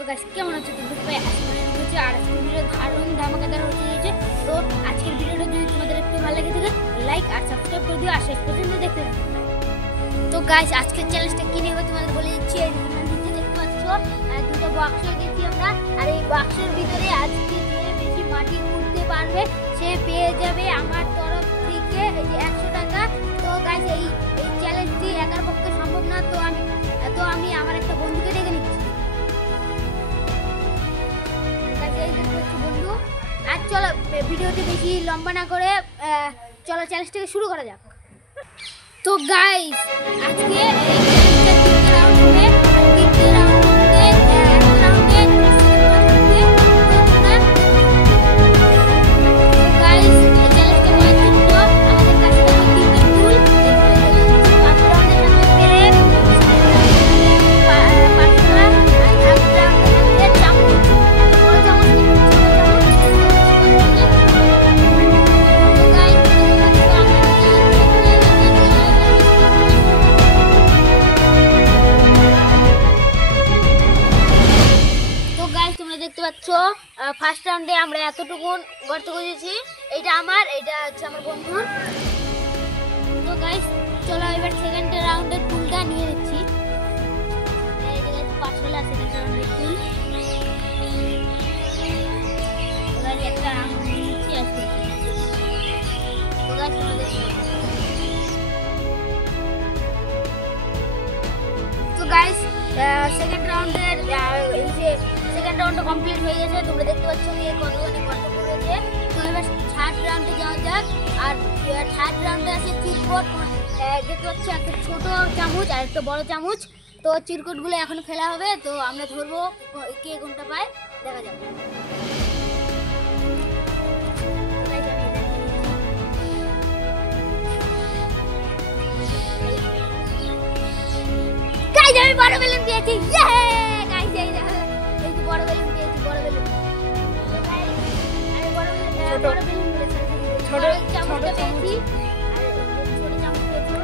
তো গাইস কেমন আছো তোমরা সবাই? আজকে হচ্ছে আর আজকের ভিডিও দারুণ ধামাকাদার হতে যাচ্ছে। তো আজকের ভিডিওটা যদি তোমাদের একটু ভালো লাগে থাকে লাইক আর সাবস্ক্রাইব করে দিও আর শেষ পর্যন্ত দেখতে থাকো। তো গাইস আজকের চ্যালেঞ্জটা কি নিয়ে তোমাদের বলে দিচ্ছি। এই তোমরা নিচে দেখতে পাচ্ছ দুটো বাক্স দিয়েছি আমরা, আর এই বাক্সের ভিতরে আজকে যে বেশি মাটি খুঁড়তে পারবে সে পেয়ে যাবে আমার তরফ থেকে এই যে 100 টাকা। তো গাইস এই চ্যালেঞ্জটি একার পক্ষে সম্ভব না, তো আমি আমার একটা বন্ধুকে ডেকে নিচ্ছি। বন্ধু আর চলো ভিডিওটি বেশি লম্বা না করে চলো চ্যালেঞ্জটাকে শুরু করা যাক। তো গাইস আজকে দেখতে পাচ্ছ ফার্স্ট রাউন্ডে আমরা এতটুকু গর্ত করেছি, এটা আমার, এটা হচ্ছে আমার বন্ধুর। তো গাইস চলো এবার সেকেন্ড রাউন্ডের টুলটা নিয়ে নিচ্ছি। এই যে গাইস পাঁচশোলা সেকেন্ড রাউন্ডের টুল, এবার একটা রাউন্ড নিয়ে নিচ্ছি। আজকে তো গাইস আমাদের তো গাইস সেকেন্ড রাউন্ডের এই যে সেকেন্ড রাউন্ডটা কমপ্লিট হয়ে গেছে। তোমরা দেখতে পাচ্ছ যে কতখানি গর্ত করেছে। তো এবার থার্ড রাউন্ডে যাওয়া যাক। আর থার্ড রাউন্ডে আছে চিরকুট, দেখতে পাচ্ছ একটা ছোট চামচ আর একটা বড় চামচ। তো চিরকুটগুলো এখন ফেলা হবে, তো আমরা ধরবো কে কোনটা পায়, দেখা যাবে। আমি বড় বেলুন দিয়েছি, বড় বেলুন পেয়েছি, বড় বেলুন। আমি বড় বেলুন বলেছি, ছোট চামচটা পেয়েছি আর ছোট চামচ পেয়েছি।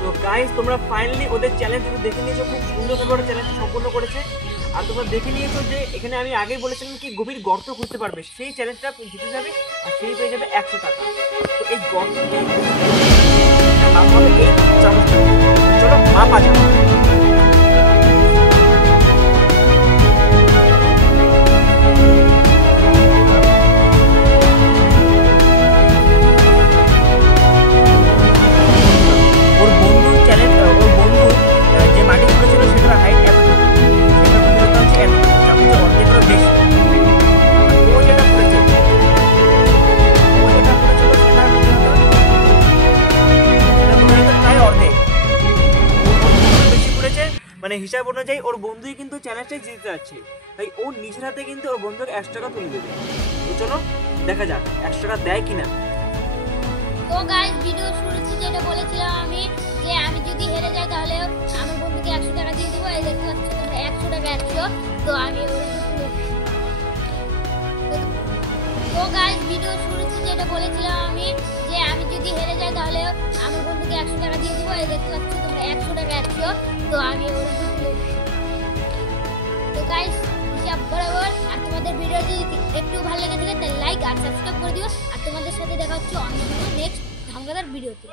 তো গাইস তোমরা ফাইনালি ওদের চ্যালেঞ্জটা দেখে নিয়েছো, খুব সুন্দরভাবে ওরা চ্যালেঞ্জ সম্পূর্ণ করেছে। আর তোমরা দেখে নিয়েছো যে এখানে আমি আগেই বলেছিলাম কি গভীর গর্ত খুঁজতে পারবে সেই চ্যালেঞ্জটা জিতে যাবে আর সেই পেয়ে যাবে 100 টাকা। তো এই গর্তটা মাপা হবে এই চামচটা, চলো মাপা যাক। মানে হিসাব অনুযায়ী ওর বন্ধুই কিন্তু চ্যালেঞ্জটাই জিতে যাচ্ছে, তাই ও নিজের হাতে কিন্তু ওর বন্ধুকে 100 টাকা তুলে দেবে। তো চলো দেখা যাক 100 টাকা দেয় কিনা। তো গাইস ভিডিও শুরুতে যেটা বলেছিলাম আমি যে আমি যদি হেরে যাই তাহলে আমার বন্ধুকে 100 টাকা দিয়ে দেবো। এই দেখতে পাচ্ছ তোমরা 100 টাকা 100। তো আমি তো গাইস ভিডিও শুরুতে যেটা বলেছিলাম আমি যে আমি যদি হেরে যাই তাহলে আমার বন্ধুকে 100 টাকা দিয়ে দেবো। এই দেখতে পাচ্ছ তোমরা 100 টাকা 100। তো আমি তো গাইস হিসাব বরাবর। আর তোমাদের ভিডিও যদি একটু ভালো লেগে থাকে তাহলে লাইক আর সাবস্ক্রাইব করে দিও। আর তোমাদের সাথে দেখা হচ্ছে অন্য কোনো নেক্সট ধামাকাদার ভিডিওতে।